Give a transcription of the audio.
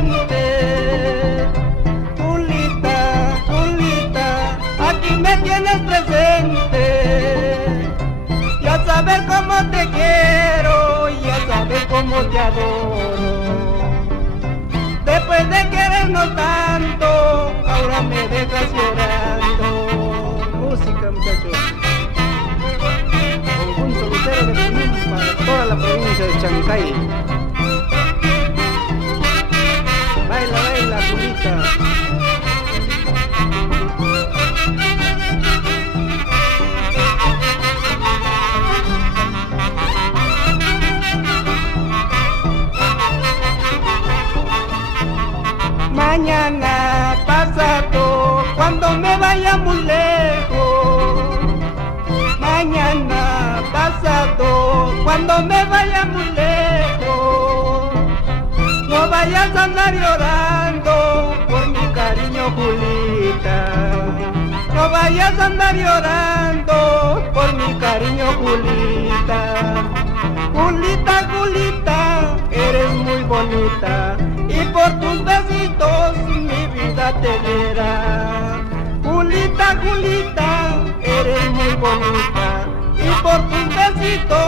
presente. Julita, Julita, aquí me tienes presente. Ya sabes cómo te quiero, ya sabes cómo te adoro. Después de querernos tanto, ahora me dejas llorando. Música, muchachos. Conjunto Lucero de Junín para toda la provincia de Chancay. Baila, baila, Julita. Mañana pasado, cuando me vaya muy lejos. Mañana pasado, cuando me vaya muy lejos. No vayas a andar llorando por mi cariño, Julita. No vayas a andar llorando por mi cariño, Julita. Julita, Julita, eres muy bonita y por tus besitos mi vida te diera. Julita, Julita, eres muy bonita y por tus besitos